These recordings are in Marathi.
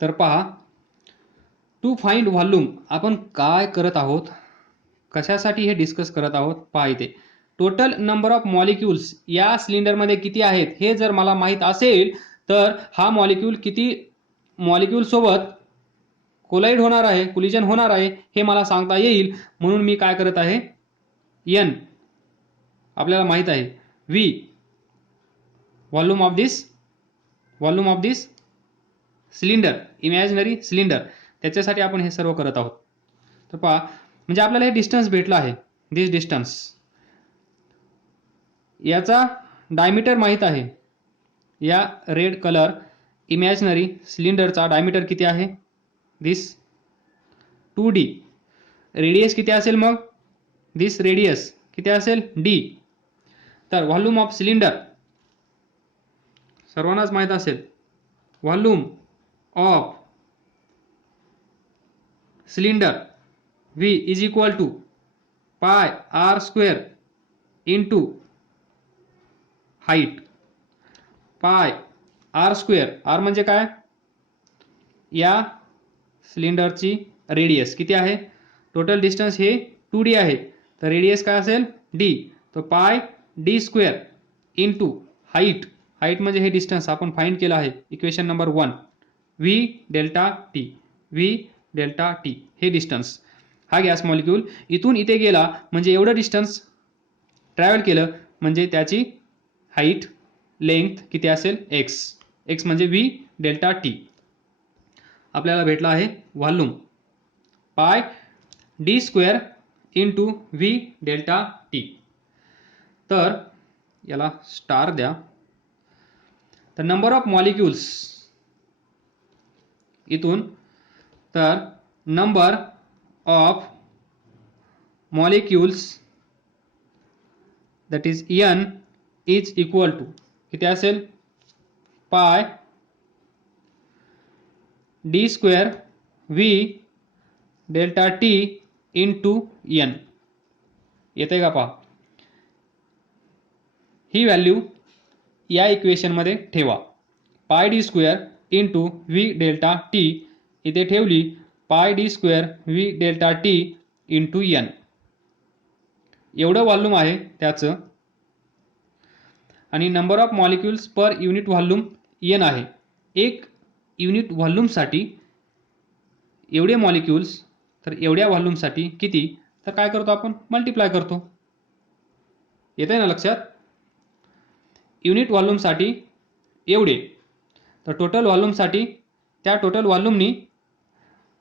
तर पहा, टू फाइंड व्हॉल्यूम आपण काय करत आहोत, कशासाठी हे डिस्कस करत आहोत पहा इथे. टोटल नंबर ऑफ मॉलिक्युल्स या सिलेंडरमध्ये किती आहेत हे जर मला माहीत असेल तर हा मॉलिक्यूल किती मॉलिक्यूल सोबत कोलाइड होणार आहे, कोलिजन होणार आहे हे मला सांगता येईल. म्हणून मी काय करत आहे, एन आपल्याला माहित आहे, V volume of this cylinder, imaginary cylinder, त्याच्यासाठी आपण हे सर्व करत आहोत. तर पहा, म्हणजे आपल्याला हे डिस्टन्स भेटलं आहे, दिस डिस्टन्स. याचा डायमीटर माहित आहे, या रेड कलर इमॅजिनरी सिलेंडरचा डायमीटर किती आहे, दिस 2d. रेडियस किती असेल मग, दिस रेडियस किती असेल, d. तर व्हॉल्यूम ऑफ सिलेंडर सर्वांनाच माहित असेल, volume of cylinder V is equal to pi r square into height. Pi r square, r म्हणजे काय, या सिलेंडरची रेडियस किती आहे, टोटल डिस्टन्स हे 2d आहे, तर रेडियस काय असेल, d. तर पाय d square into height, height म्हणजे हे डिस्टन्स आपण फाइंड केलं आहे, equation number 1, v delta t हे डिस्टन्स. हा गॅस मॉलिक्यूल इथून इथे गेला म्हणजे एवढं डिस्टन्स ट्रॅव्हल केलं, म्हणजे त्याची हाईट लेंथ किती असेल, x म्हणजे v डेल्टा t. आपल्याला भेटला आहे व्हॉल्यूम पाय d square into v delta t. तर याला स्टार द्या. तर नंबर ऑफ मॉलिक्युल्स इथून, तर number of molecules that is n is equal to किती असेल, pi d square v delta t into n. येते का पहा, ही व्हॅल्यू या इक्वेशनमध्ये ठेवा, पाय d square into v delta t इथे ठेवली, पाय d square v delta t into n. एवढं व्हॉल्यूम आहे त्याचं, आणि number of molecules per unit volume n आहे. एक युनिट व्हॉल्यूमसाठी एवढे मॉलिक्युल्स, तर एवढ्या व्हॉल्यूमसाठी किती, तर काय करतो आपण, मल्टिप्लाय करतो. येते ना लक्षात, युनिट व्हॉल्यूमसाठी एवढे, तर टोटल व्हॉल्यूमसाठी त्या टोटल व्हॉल्यूमनी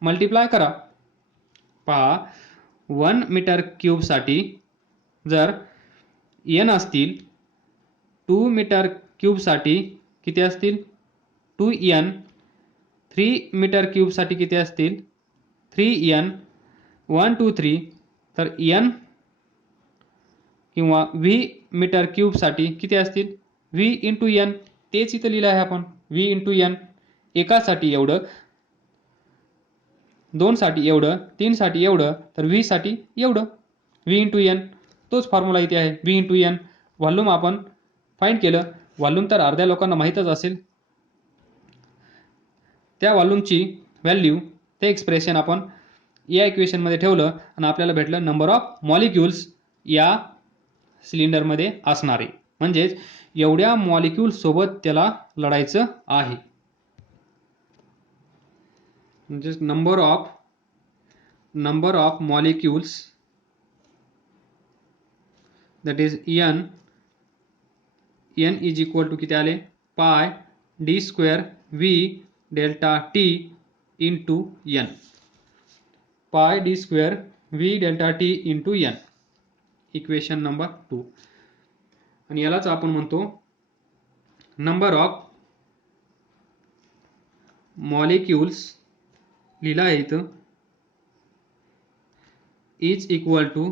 मल्टिप्लाय करा. पहा, 1 मीटर क्यूबसाठी जर n असतील, 2 मीटर क्यूबसाठी किती असतील, 2n, 3 मीटर क्यूबसाठी किती असतील, 3n, 1 2 3, तर n किंवा v मीटर क्यूबसाठी किती असतील, v इंटू n. तेच इथं लिहिलं आहे आपण, v इंटू n. एकासाठी एवढं, 2 साठी एवढं, 3 साठी एवढं, तर v साठी एवढं, v इंटू n. तोच फॉर्म्युला इथे आहे, v इंटू n. व्हॉल्यूम आपण फाइंड केलं, व्हॉल्यूम तर अर्ध्या लोकांना माहीतच असेल, त्या व्हॉल्यूमची व्हॅल्यू, ते एक्सप्रेशन आपण या इक्वेशनमध्ये ठेवलं आणि आपल्याला भेटलं नंबर ऑफ मॉलिक्युल्स या सिलेंडरमध्ये असणारे. म्हणजेच एवढ्या मॉलिक्यूल सोबत त्याला लढायचं आहे. म्हणजेच number of molecules that is n is equal to किती आले, pi d square v delta t into n. Pi d square v delta t into n, equation number 2. आणि यालाच आपण म्हणतो नंबर ऑफ मॉलिक्युल्स, लिहिला आहे इथं, is equal to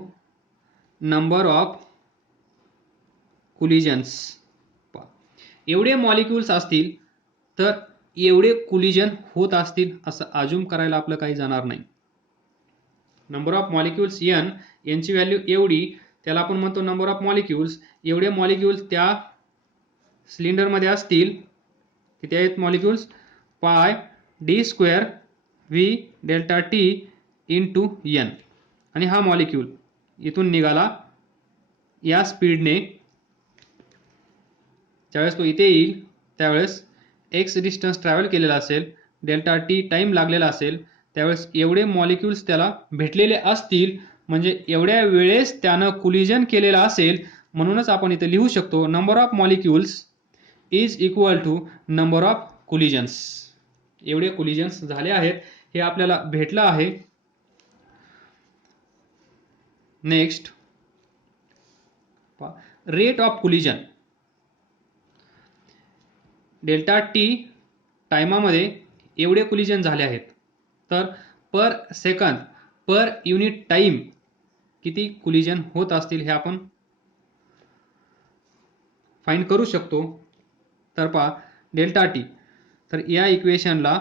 number of collisions. एवढे मॉलिक्युल्स असतील तर एवढे कोलिजन होत असतील असं अज्यूम करायला आपलं काही जाणार नाही. नंबर ऑफ मॉलिक्युल्स n, यांची व्हॅल्यू एवढी, त्याला आपण म्हणतो नंबर ऑफ मॉलिक्युल्स. एवढे मॉलिक्युल्स त्या सिलेंडरमध्ये असतील, किती आहेत molecules, pi D square V delta T into N. आणि हा मॉलिक्यूल इथून निघाला या स्पीडने. ज्यावेळेस तो इथे येईल त्यावेळेस एक्स डिस्टन्स ट्रॅव्हल केलेला असेल, डेल्टा टी टाईम लागलेला असेल, त्यावेळेस एवढे मॉलिक्यूल्स त्याला भेटलेले असतील, म्हणजे एवढ्या वेळेस त्यानं कोलिजन केलेलं असेल. म्हणूनच आपण इथे लिहू शकतो number of molecules is equal to number of collisions. एवढे कोलिजन्स झाले आहेत हे आपल्याला भेटलं आहे. Next, rate of collision. Delta T टायमामध्ये एवढे कोलिजन झाले आहेत, तर per second per unit time किती कोलिजन होत असतील हे आपण फाइंड करू शकतो. तर पहा डेल्टा टी, तर या इक्वेशनला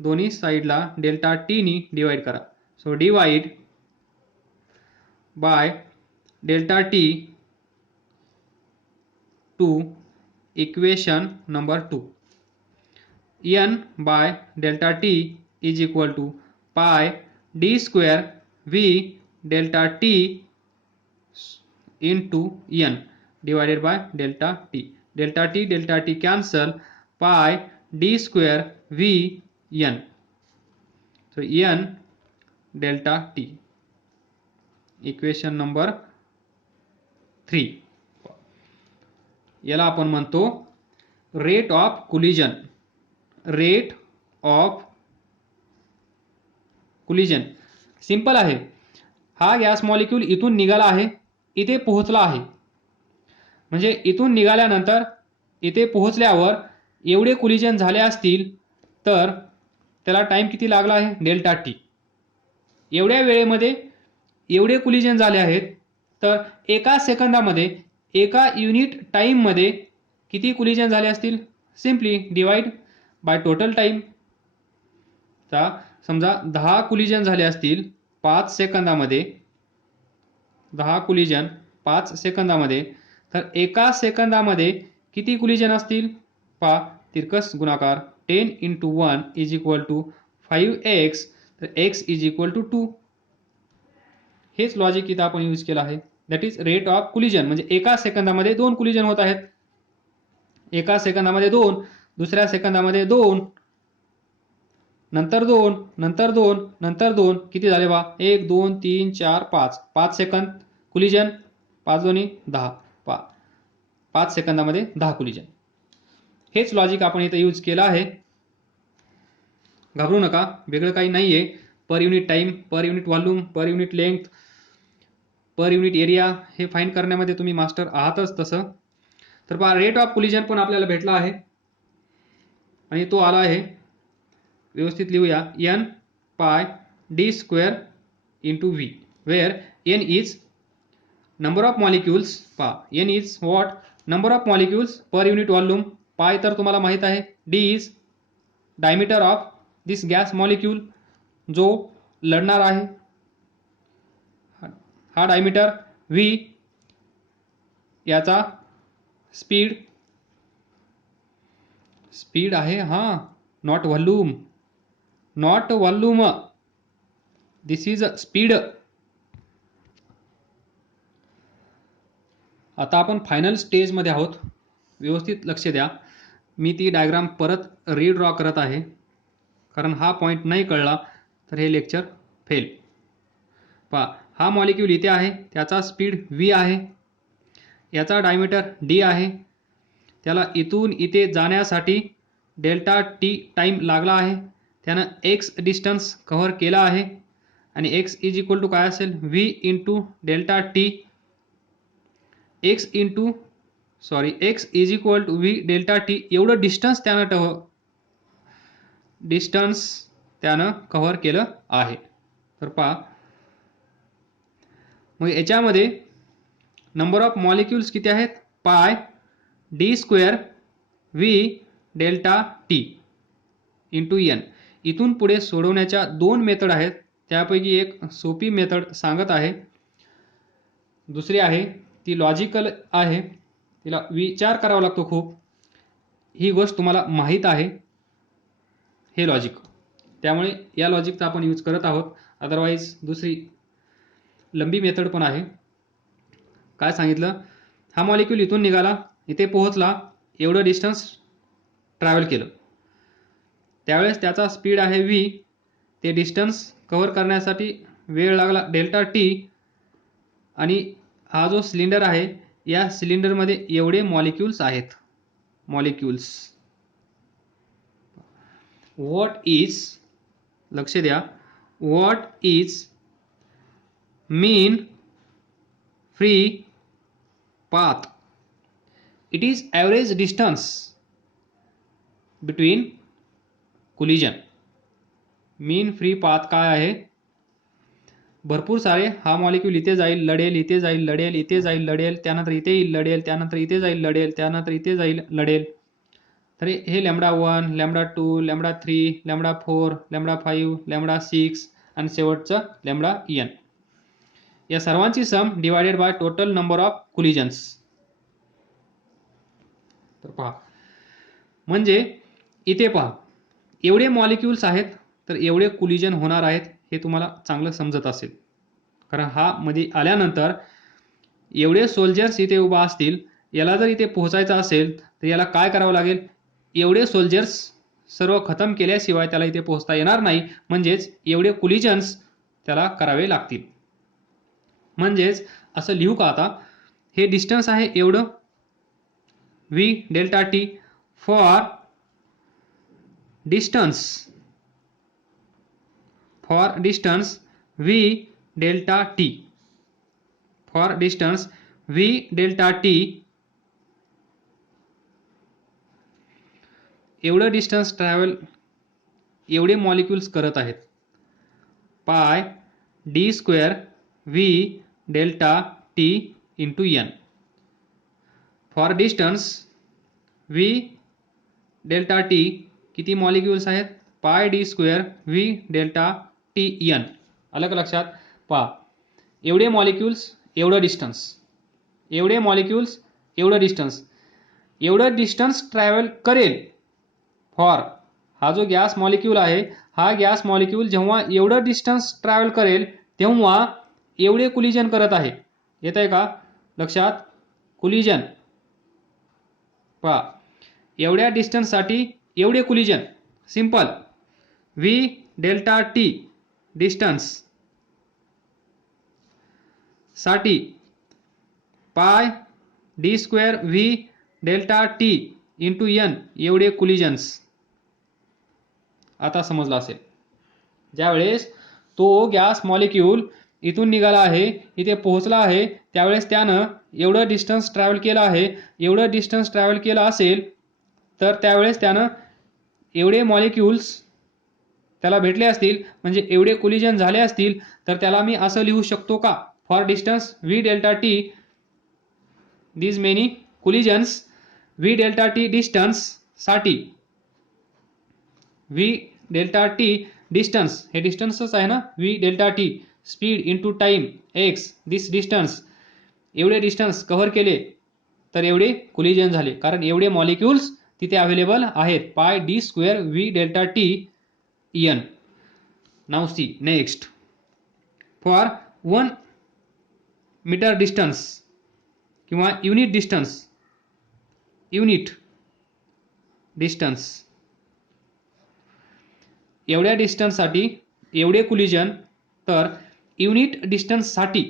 दोन्ही साईडला डेल्टा टी नी डिवाइड करा. So divide by delta T to equation number 2. n by delta t is equal to pi d square v delta t into n divided by delta t. Delta t cancel, pi d square v n. So n delta t. Equation number 3. याला आपण म्हणतो rate of collision. Rate of collision simple आहे. हा गॅस मॉलिक्यूल इथून निघाला आहे, इथे पोहोचला आहे. म्हणजे इथून निघाल्यानंतर इथे पोहोचल्यावर एवढे कोलिजन झाले असतील, तर त्याला टाइम किती लागला आहे डेल्टा टी. एवढ्या वेळेमध्ये एवढे कोलिजन झाले आहेत, तर एका सेकंदामध्ये एका युनिट टाइम मध्ये किती कोलिजन झाले असतील. Simply divide by total time. तर समजा 10 कोलिजन झाले असतील 5 सेकंदामध्ये, 10 कोलिजन 5 सेकंदामध्ये, तर एका सेकंदामध्ये किती कोलिजन असतील. पहा तिरकस गुणाकार 10 into 1 is equal to 5x, तर x is equal to 2. हेच लॉजिक इथं आपण यूज केलं आहे. That is rate of collision. म्हणजे एका सेकंदामध्ये 2 कोलिजन होत आहेत. एका सेकंदामध्ये 2, दुसऱ्या सेकंदामध्ये 2, नंतर 2, नंतर 2, नंतर 2, किती झाले बा 1 2 3 4 5. 5 सेकंद कोलिजन, 5 2 10. 5 सेकंदामध्ये 10 कोलिजन. हेच लॉजिक आपण इथे यूज केलं आहे. घाबरू नका, वेगळं काही नाहीये. पर युनिट टाइम, पर unit volume, per unit length, per unit area हे फाइंड करण्यामध्ये तुम्ही मास्टर आहातच तसं. तर पहा रेट ऑफ कोलिजन पण आपल्याला भेटला आहे आणि तो आला आहे, व्यवस्थित लिहूया, n pi d square into v, where n is number of molecules. पहा n is what, number of molecules per unit volume. pi तर तुम्हाला माहित आहे, d is diameter of this gas molecule, जो लढणार आहे हा डायमीटर. v याचा स्पीड, स्पीड आहे हा, not volume, not volume, this is speed. आता आपण फायनल स्टेज मध्ये आहोत, व्यवस्थित लक्ष द्या. मी ती डायग्राम परत रीड्रॉ करत आहे, कारण हा पॉइंट नाही कळला तर हे लेक्चर फेल. पहा हा मॉलिक्यूल इथे आहे, त्याचा स्पीड v आहे, याचा डायमीटर d आहे. त्याला इथून इथे जाण्यासाठी डेल्टा टी टाइम लागला आहे. त्यानं x डिस्टन्स कव्हर केला आहे आणि x इज इक्वल टू काय असेल, v into delta T. x is equal to v delta T. एवढं डिस्टन्स त्यानं कव्हर केलं आहे. तर पहा मग याच्यामध्ये नंबर ऑफ मॉलिक्यूल्स किती आहेत, pi D square V delta T into N. इथून पुढे सोडवण्याच्या 2 मेथड आहेत, त्यापैकी एक सोपी मेथड सांगत आहे, दुसरी आहे ती लॉजिकल आहे, तिला विचार करावा लागतो खूप. ही गोष्ट तुम्हाला माहीत आहे, हे लॉजिक, त्यामुळे या लॉजिकचा आपण यूज करत आहोत. अदरवाईज दुसरी लंबी मेथड पण आहे. काय सांगितलं, हा मॉलिक्यूल इथून निघाला, इथे पोहोचला, एवढं डिस्टन्स ट्रॅव्हल केलं, त्यावेळेस त्याचा स्पीड आहे v, ते डिस्टन्स कव्हर करण्यासाठी वेळ लागला डेल्टा टी, आणि हा जो सिलेंडर आहे या सिलेंडरमध्ये एवढे मॉलिक्यूल्स आहेत. मॉलिक्यूल्स व्हॉट इज, लक्ष द्या, what is mean free path? It is average distance between collision. Mean free path काय आहे? भरपूर सारे, हा मॉलिक्यूल इथे जाईल, लढेल, इथे जाईल, लढेल, इथे जाईल, लढेल, त्यानंतर इथे येईल, लढेल, त्यानंतर इथे जाईल, लढेल, त्यानंतर इथे जाईल, लढेल. तर हे lambda 1, lambda 2, lambda 3, lambda 4, lambda 5, lambda 6 आणि शेवटचं लॅम्बडा n. या सर्वांची sum divided by total number of collisions. तर पहा, म्हणजे इथे पहा, एवढे मॉलिक्यूल्स आहेत तर एवढे कोलिजन होणार आहेत, हे तुम्हाला चांगलं समजत असेल. कारण हा मध्ये आल्यानंतर एवढे सोल्जर्स इथे उभा असतील, याला जर इथे पोहोचायचं असेल तर याला काय करावं लागेल, एवढे सोल्जर्स सर्व खतम केल्याशिवाय त्याला इथे पोहोचता येणार नाही. म्हणजेच एवढे कोलिजन्स त्याला करावे लागतील. म्हणजेच असं लिहू का आता, हे डिस्टन्स आहे एवढं v delta T for distance v delta T for distance v delta T, एवढं डिस्टन्स ट्रॅव्हल एवढे मॉलिक्यूल्स करत आहेत. Pi D square v delta T into n. For distance v delta T किती मॉलिक्यूल्स आहेत? Pi D square v delta T n. अलग लक्षात पहा, एवढे मॉलिक्यूल्स एवढं डिस्टन्स, एवढे मॉलिक्यूल्स एवढं डिस्टन्स, एवढं डिस्टन्स ट्रॅव्हल करेल. फॉर हा जो गॅस मॉलिक्यूल आहे, हा गॅस मॉलिक्यूल जेव्हा एवढं डिस्टन्स ट्रॅव्हल करेल तेव्हा एवढे कोलिजन करत आहे. येत आहे का लक्षात? कोलिजन पहा, एवढ्या डिस्टन्ससाठी एवढे collision. Simple, v delta T distance साठी pi D square v delta T into n एवढे कोलिजन्स. आता समजलं असेल. ज्यावेळेस तो गॅस मॉलिक्यूल इथून निघाला आहे, इथे पोहोचला आहे, त्यावेळेस त्यानं एवढं डिस्टन्स ट्रॅव्हल केलं आहे. एवढं डिस्टन्स ट्रॅव्हल केलं असेल तर त्यावेळेस त्यानं एवढे मॉलिक्यूल्स त्याला भेटले असतील, म्हणजे एवढे कोलिजन झाले असतील. तर त्याला मी असं लिहू शकतो का, for distance v delta T these many collisions, v delta T distance साठी, v डेल्टा टी डिस्टन्स, हे डिस्टन्सच आहे ना, v delta T speed into time x, दिस डिस्टन्स, एवढे डिस्टन्स कव्हर केले तर एवढे कोलिजन झाले, कारण एवढे मॉलिक्यूल्स तिथे अवेलेबल आहेत. Pi D square v delta T n. Now see next, for 1 metre distance किंवा युनिट डिस्टन्स, एवढ्या डिस्टन्ससाठी एवढे कोलिजन. तर युनिट डिस्टन्ससाठी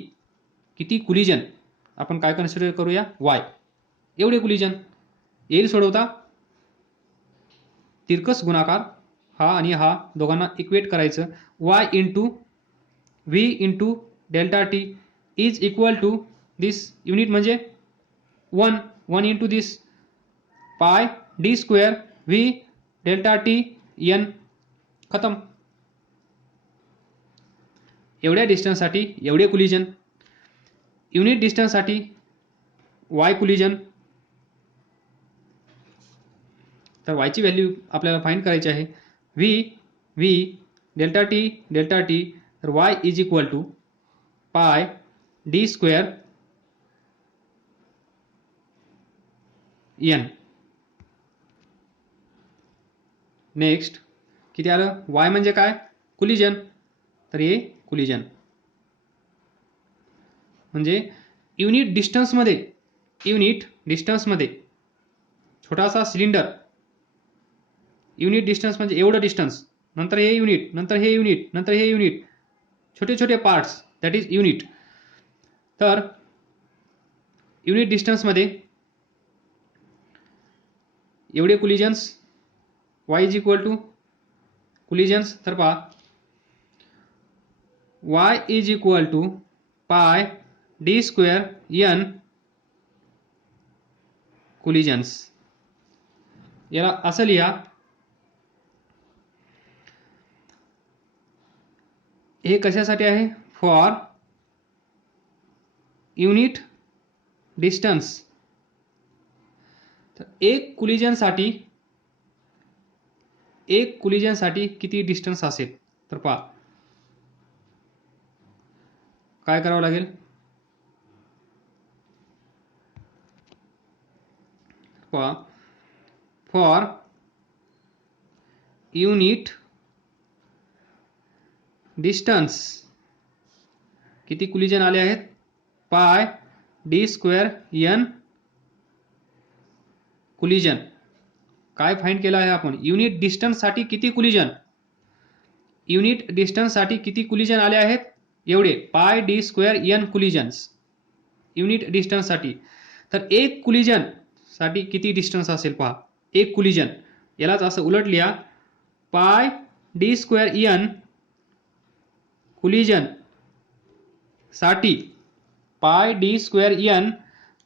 किती कोलिजन आपण काय कन्सिडर करूया, y, एवढे कोलिजन. येईल सोडवता, तिरकस गुणाकार हा आणि हा दोघांना इक्वेट करायचं. y into v into delta T is equal to this, unit म्हणजे 1 into this pi D square v delta T n. खतम. एवढ्या डिस्टन्ससाठी एवढे कोलिजन, युनिट डिस्टन्ससाठी y कोलिजन. तर y ची व्हॅल्यू आपल्याला फाइंड करायची आहे. v डेल्टा टी, तर y is equal to pi D square n. Next, किती आलं? वाय म्हणजे काय? कोलिजन. तर हे कोलिजन म्हणजे युनिट डिस्टन्समध्ये छोटासा सिलेंडर, युनिट डिस्टन्स म्हणजे एवढं डिस्टन्स, नंतर हे युनिट, नंतर हे युनिट, नंतर हे युनिट, छोटे छोटे पार्ट्स, दॅट इज युनिट. तर युनिट डिस्टन्समध्ये एवढे collisions, y is equal to collisions. तर पहा y is equal to pi D square n collisions. याला असं लिहा, हे कशासाठी आहे? For unit distance. तर एक कोलिजनसाठी किती डिस्टन्स असेल? तर पहा काय करावं लागेल. पहा फॉर युनिट डिस्टन्स किती कोलिजन आले आहेत? Pi D square n collision. काय फाइंड केलं आहे आपण? युनिट डिस्टन्ससाठी किती कोलिजन, युनिट डिस्टन्ससाठी किती कोलिजन आले आहेत? एवढे pi D square n collisions unit डिस्टन्ससाठी. तर एक कोलिजन साठी किती डिस्टन्स असेल? पहा एक कोलिजन, यालाच असं उलट लिहा, पाय डी स्क्वेअर n कोलिजन साठी, pi D square n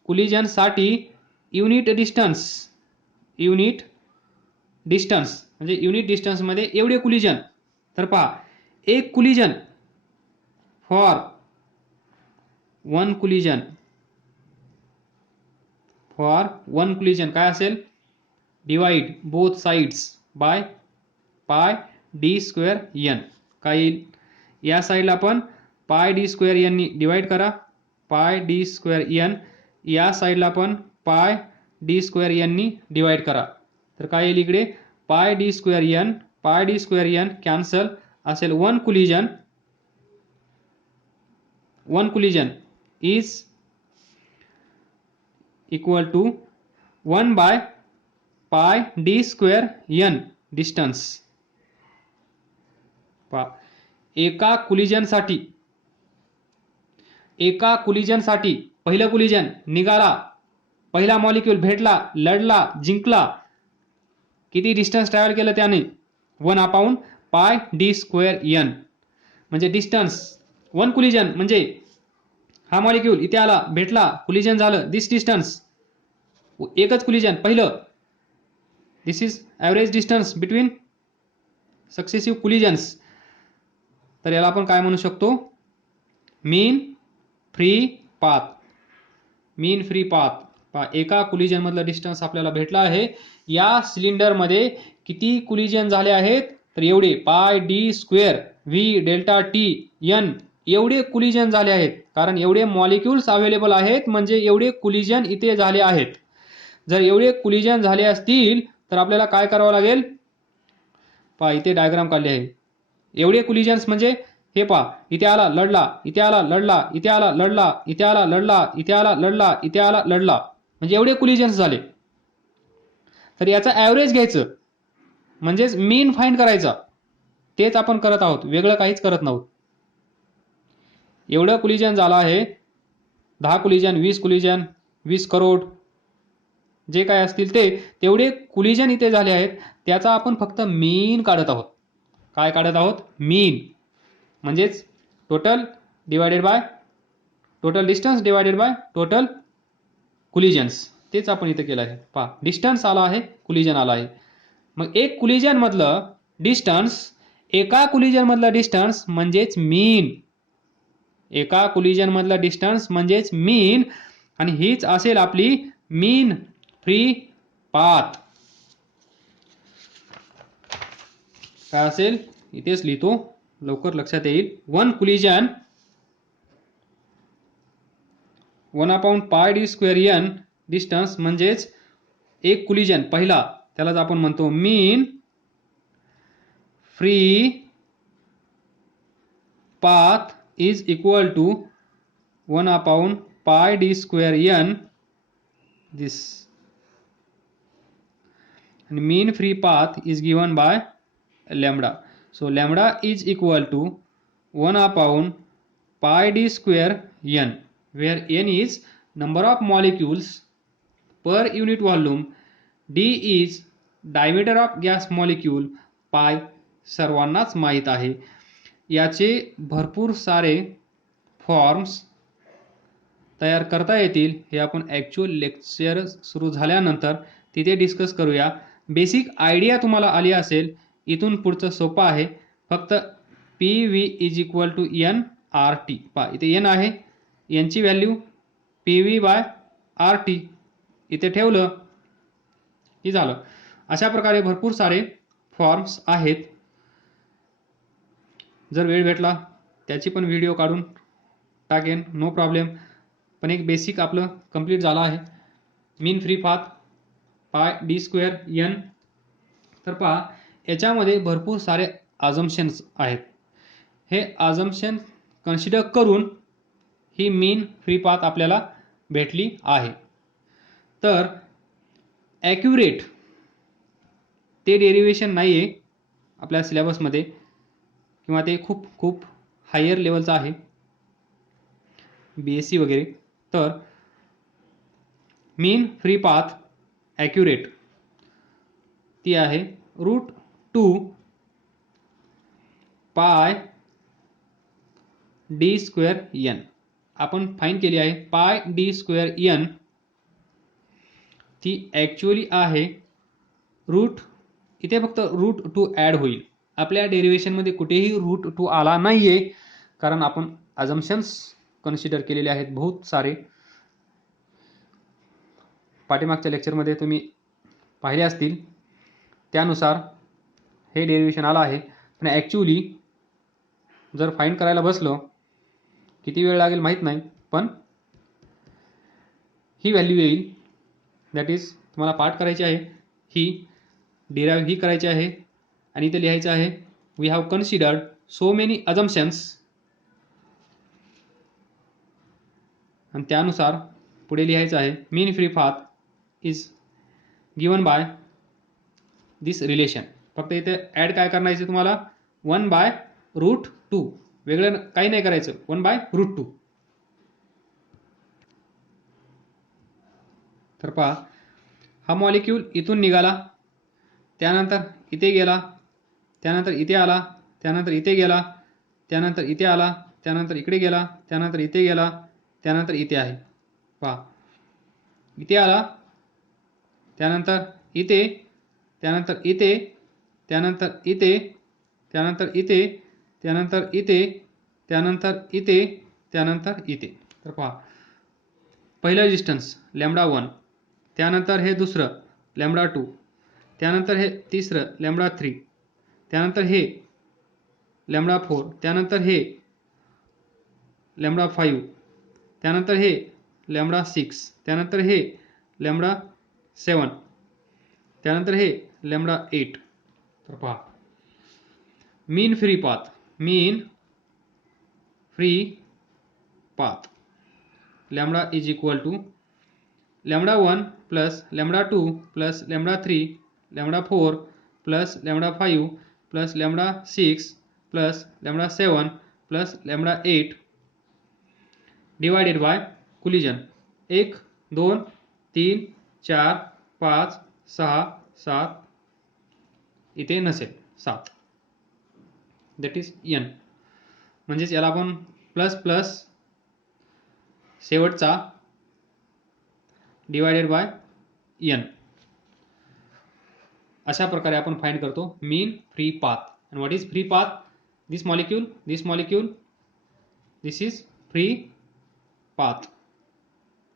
collision साठी युनिट डिस्टन्स म्हणजे युनिट डिस्टन्स मध्ये एवढे कोलिजन. तर पहा एक कोलिजन फॉर वन कोलिजन काय असेल? Divide both sides by pi D square n. काय येईल? या साईडला आपण पाय डी स्क्वेअर n नी डिवाइड करा, पाय डी स्क्वेअर n. या साईडला आपण पाय डी स्क्वेअर n नी डिवाइड करा. तर काय येईल इकडे? Pi D square n cancel, असेल one collision is equal to 1 by pi D square n distance. पहा एका कोलिजनसाठी पहिलं कोलिजन निघाला, पहिला मॉलिक्यूल भेटला, लढला, जिंकला, किती डिस्टन्स ट्रॅव्हल केलं त्याने? 1/, पाय डी स्क्वेअर n. म्हणजे डिस्टन्स वन कोलिजन म्हणजे हा मॉलिक्यूल इथे आला, भेटला, कोलिजन झालं, दिस डिस्टन्स, एकच कोलिजन पहिलं. This is average distance between successive collisions. तर याला आपण काय म्हणू शकतो? Mean free path. पहा एका कोलिजन मधलं डिस्टन्स आपल्याला भेटला आहे. या सिलेंडर मध्ये किती कोलिजन झाले आहेत? तर एवढे pi D square V delta T n एवढे कोलिजन झाले आहेत. कारण एवढे मॉलिक्युल्स अवेलेबल आहेत म्हणजे एवढे कोलिजन इथे झाले आहेत. जर एवढे कोलिजन झाले असतील तर आपल्याला काय करावं लागेल? पहा इथे डायग्राम काढले आहे. एवढे कोलिजन्स म्हणजे हे पहा, इथे आला, लढला, इथे आला, लढला, इथे आला, लढला, इथे आला, लढला, इथे आला, लढला, इथे आला, लढला, म्हणजे एवढे कोलिजन्स झाले. तर याचा ॲव्हरेज घ्यायचं म्हणजेच मीन फाइंड करायचा. तेच आपण करत आहोत, वेगळं काहीच करत नव्हतं. एवढं कोलिजन झालं आहे, 10 कोलिजन, 20 कोलिजन, 20 करोड जे काय असतील तेवढे कोलिजन इथे झाले आहेत. त्याचा आपण फक्त मीन काढत आहोत. काय काढत आहोत? मीन. म्हणजेच total distance divided by total collisions. तेच आपण इथे केलं आहे. पहा डिस्टन्स आला आहे, कोलिजन आला आहे. मग एक कोलिजन मधलं डिस्टन्स, एका कोलिजन मधलं डिस्टन्स म्हणजेच मीन. एका कोलिजन मधलं डिस्टन्स म्हणजेच मीन, आणि हीच असेल आपली मीन फ्री पाथ. काय असेल? इथेच लिहितो, लवकर लक्षात येईल. वन कोलिजन 1/, पाय डी स्क्वेअर n डिस्टन्स म्हणजेच एक कोलिजन पहिला, त्यालाच आपण म्हणतो मीन free path is equal to 1 upon pi d square n, this, and mean free path is given by lambda. So lambda is equal to 1 upon pi d square n, where n is number of molecules per unit volume, d is diameter of gas molecule, pi सर्वांनाच माहीत आहे. याचे भरपूर सारे फॉर्म्स तयार करता येतील. हे आपण ॲक्च्युअल लेक्चर सुरू झाल्यानंतर तिथे डिस्कस करूया. बेसिक आयडिया तुम्हाला आली असेल. इथून पुढचं सोपं आहे. फक्त P V is equal to N R T. पहा इथे एन आहे, एनची value P V by R T इथे ठेवलं की झालं. अशा प्रकारे भरपूर सारे फॉर्म्स आहेत. जर वेळ भेटला त्याची पण व्हिडिओ काढून टाकेन, नो प्रॉब्लेम. पण एक बेसिक आपलं कंप्लीट झालं आहे. Mean free path pi D square N. तर पहा याच्यामध्ये भरपूर सारे अजम्पशन्स आहेत. हे अजम्पशन कन्सिडर करून ही मीन फ्री पाथ आपल्याला भेटली आहे. तर ॲक्युरेट ते डेरिव्हेशन नाही आहे आपल्या सिलेबसमध्ये, किंवा ते खूप खूप हायर लेवलचं आहे, BSc वगैरे. तर मीन फ्री पाथ ॲक्युरेट ती आहे √2 पाय डी स्क्वेअर एन. आपण फाईंड केली आहे पाय डी स्क्वेअर एन. ती ॲक्च्युअली आहे इथे फक्त √2 ॲड होईल. आपल्या डेरिव्हेशनमध्ये कुठेही √2 आला नाही आहे, कारण आपण अजम्पशन्स कन्सिडर केलेले आहेत बहुत सारे. पाठीमागच्या लेक्चरमध्ये तुम्ही पाहिले असतील, त्यानुसार हे डेरिव्हेशन आलं आहे. पण ॲक्च्युअली जर फाईंड करायला बसलो किती वेळ लागेल माहीत नाही, पण ही व्हॅल्यू येईल. दॅट इज तुम्हाला पाठ करायची आहे, ही डिराइव्ह ही करायची आहे, आणि इथे लिहायचं आहे we have considered so many assumptions, आणि त्यानुसार पुढे लिहायचं आहे mean free path is given by this relation. फक्त इथे ॲड काय करायचं तुम्हाला 1/√2. वेगळं काही नाही करायचं, 1/√2. तर पहा हा मॉलिक्यूल इथून निघाला, त्यानंतर इथे गेला, त्यानंतर इथे आला, त्यानंतर इथे गेला, त्यानंतर इथे आला, त्यानंतर इकडे गेला, त्यानंतर इथे गेला, त्यानंतर इथे आहे. पहा इथे आला, त्यानंतर इथे, त्यानंतर इथे, त्यानंतर इथे, त्यानंतर इथे, त्यानंतर इथे, त्यानंतर इथे, त्यानंतर इथे. तर पहा पहिलं डिस्टन्स λ1, त्यानंतर हे दुसरं λ2, त्यानंतर हे तिसरं λ3, त्यानंतर हे λ4, त्यानंतर हे λ5, त्यानंतर हे λ6, त्यानंतर हे λ7, त्यानंतर हे λ8. तर पहा mean free path, mean free path lambda is equal to λ1 plus λ2 plus λ3 λ4 plus λ5 plus λ6 plus λ7 plus λ8 divided by collision 1 2 3 4 5 6 7, इथे नसेल 7, दॅट इज n. म्हणजेच याला आपण प्लस प्लस शेवटचा डिवाइडेड बाय n अशा प्रकारे आपण फाइंड करतो mean free path. and what is free path? this molecule, this is free path.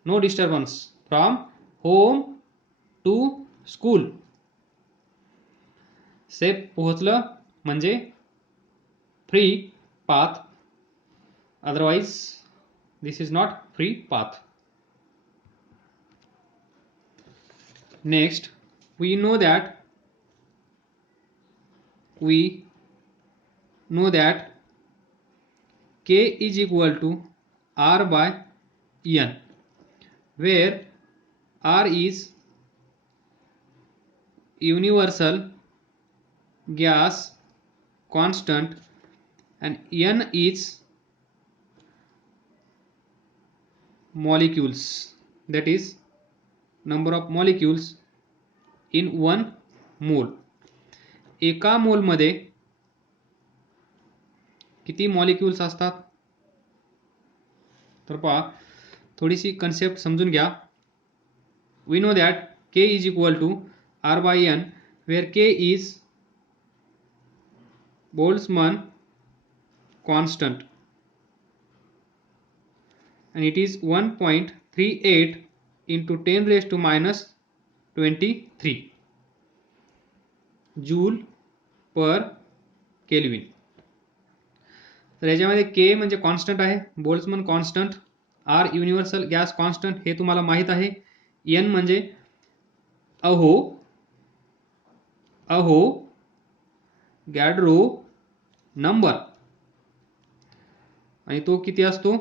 no disturbance from home to school. Safe पोहोचलं म्हणजे free path, otherwise this is not free path. Next we know that we know that K is equal to R by N, where R is universal gas constant and N is molecules, that is number of molecules in 1 mole. एका मोलमध्ये किती मॉलिक्युल्स असतात? तर पहा, थोडीशी कन्सेप्ट समजून घ्या. We know that K is equal to R by N, where K is Boltzmann constant and it is 1.38 into 10 raised to minus 23 joule per kelvin. तर याच्यामध्ये K म्हणजे कॉन्स्टंट आहे, Boltzmann constant, R universal gas constant हे तुम्हाला माहित आहे, N म्हणजे अहो गॅड्रो नंबर आणि तो किती असतो?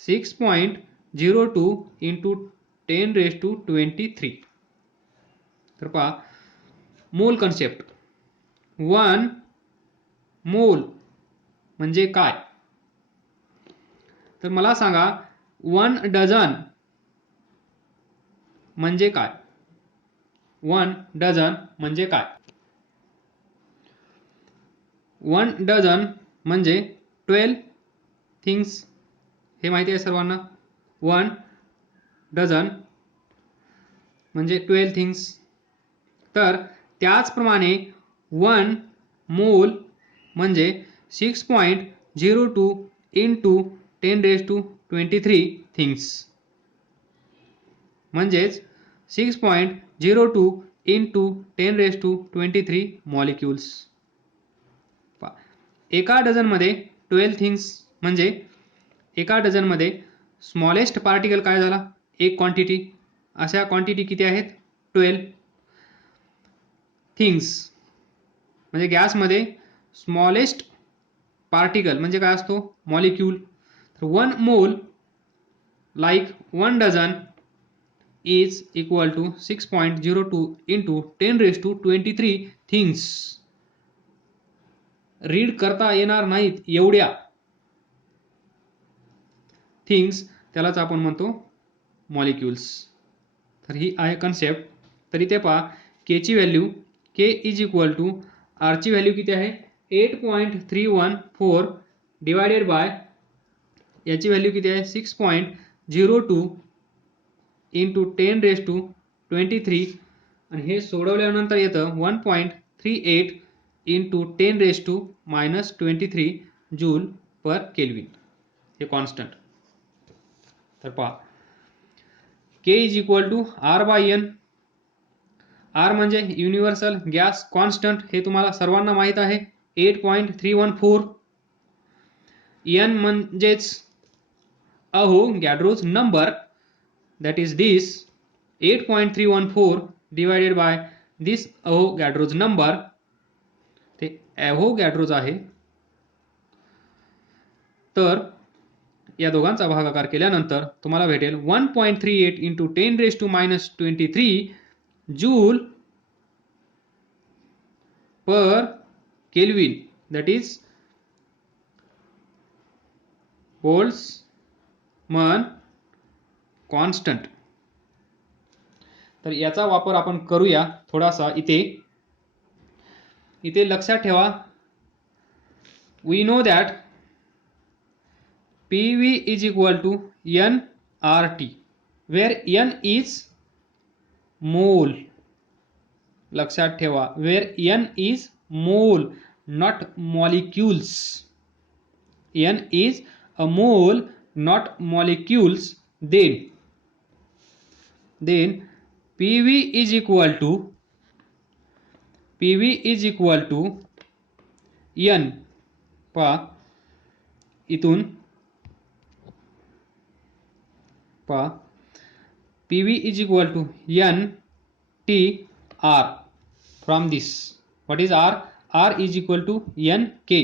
6.02 इंटू 10 रेज टू 23. तर पहा, मोल कन्सेप्ट. 1 मोल म्हणजे काय? तर मला सांगा 1 डझन म्हणजे काय? 1 डझन म्हणजे काय? 1 डझन म्हणजे 12 थिंग्स, हे माहिती आहे सर्वांना. 1 डझन म्हणजे 12 थिंग्स. तर त्याचप्रमाणे 1 मोल म्हणजे 6.02 इंटू 10 रेज टू 23 थिंग्स, म्हणजेच 6.02 इंटू 10 रेज टू 23 मॉलिक्युल्स. एका डझनमध्ये 12 थिंग्स म्हणजे एका डझनमध्ये स्मॉलेस्ट पार्टिकल काय झाला? एक क्वांटिटी. अशा क्वांटिटी किती आहेत? 12 थिंग्स. म्हणजे गॅसमध्ये स्मॉलेस्ट पार्टिकल म्हणजे काय असतो? मॉलिक्यूल. तर 1 mole like 1 dozen is equal to 6.02 into 10 raise to 23 things. Read करता येणार नाहीत एवढ्या थिंग्स, त्यालाच आपण म्हणतो मॉलिक्युल्स. तर ही आहे कन्सेप्ट. तर इथे पहा, K ची value, K is equal to R ची व्हॅल्यू किती आहे? 8.314 डिवायडेड बाय याची व्हॅल्यू किती आहे? 6.02 इंटू 10 रेज टू 23 आणि हे सोडवल्यानंतर येतं 1.38 into 10 raise to minus 23 joule per kelvin, हे कॉन्स्टंट. तर पहा, K is equal to R by N. R म्हणजे युनिव्हर्सल गॅस कॉन्स्टंट, हे तुम्हाला सर्वांना माहित आहे, 8.314. N म्हणजेच Avogadro's number, that is this 8.314 divided by this Avogadro's number, ते Avogadro's आहे. तर या दोघांचा भागाकार केल्यानंतर तुम्हाला भेटेल 1.38 into 10 raise to minus 23 joule per kelvin, that is Boltzmann constant. तर याचा वापर आपण करूया थोडासा. इथे लक्षात ठेवा, we know that PV is equal to nRT, where N is mole. लक्षात ठेवा, where N is mole, not molecules. N is a mole, not molecules. Then PV is equal to N. पहा, इथून पहा, PV is equal to N T R. From this, what is R? R is equal to N K.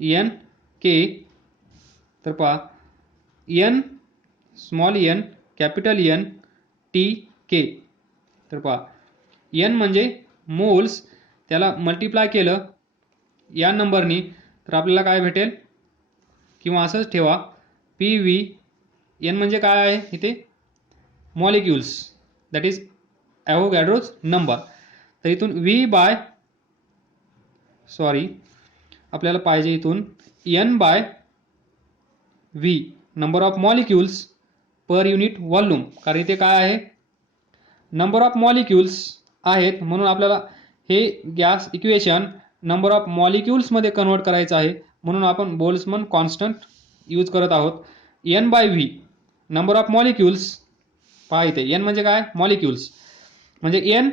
N K तर पहा N small N capital N T K. तर पहा एन म्हणजे मोल्स, त्याला मल्टिप्लाय केलं या नंबरनी तर आपल्याला काय भेटेल, किंवा असंच ठेवा पी व्ही. एन म्हणजे काय आहे इथे molecules, that is Avogadro's number. तर इथून व्ही बाय आपल्याला पाहिजे इथून N by V number of molecules per unit volume. कारण इथे काय आहे नंबर ऑफ मॉलिक्युल्स आहेत, म्हणून आपल्याला हे गॅस इक्वेशन नंबर ऑफ मॉलिक्युल्समध्ये कन्वर्ट करायचं आहे, म्हणून आपण बोल्ट्झमन कॉन्स्टंट यूज करत आहोत. N by V number of molecules. पहा इथे एन म्हणजे काय मॉलिक्युल्स, म्हणजे N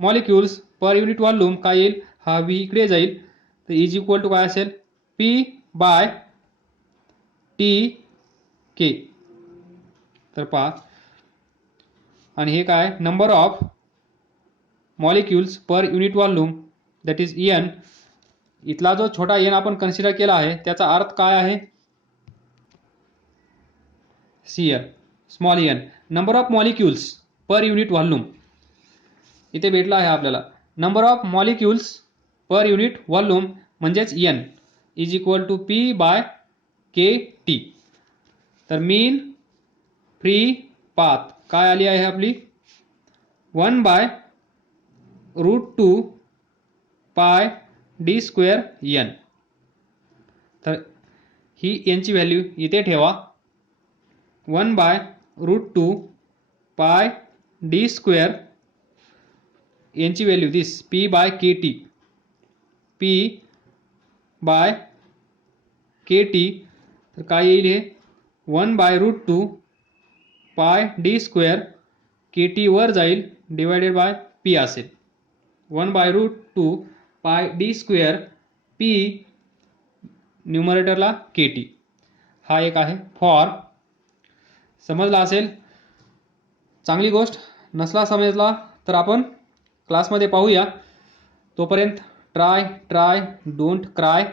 molecules per unit volume काय येईल, हा व्ही इकडे जाईल, तर इज इक्वल टू काय असेल पी बाय टी के. तर पहा आणि हे काय number of molecules per unit volume that is an. इथला जो छोटा एन आपण कन्सिडर केला आहे त्याचा अर्थ काय आहे CL small N number of molecules per unit volume. इथे भेटला आहे आपल्याला number of molecules per unit volume म्हणजेच N is equal to P by K T. तर मीन फ्री पाथ काय आली आहे आपली 1 by √2 pi D square N. तर ही एनची व्हॅल्यू इथे ठेवा 1 बाय √2 पाय डी स्क्वेअर एनची value this P by K T. P by K T तर काय येईल हे 1 by √2 pi D square K T वर जाईल डिवायडेड बाय पी असेल 1 by √2 pi D square P न्यूमरेटरला के टी. हा एक आहे फॉर्म. समजला असेल चांगली गोष्ट, नसला समजला तर आपण क्लासमध्ये पाहूया. तोपर्यंत ट्राय डोंट क्राय.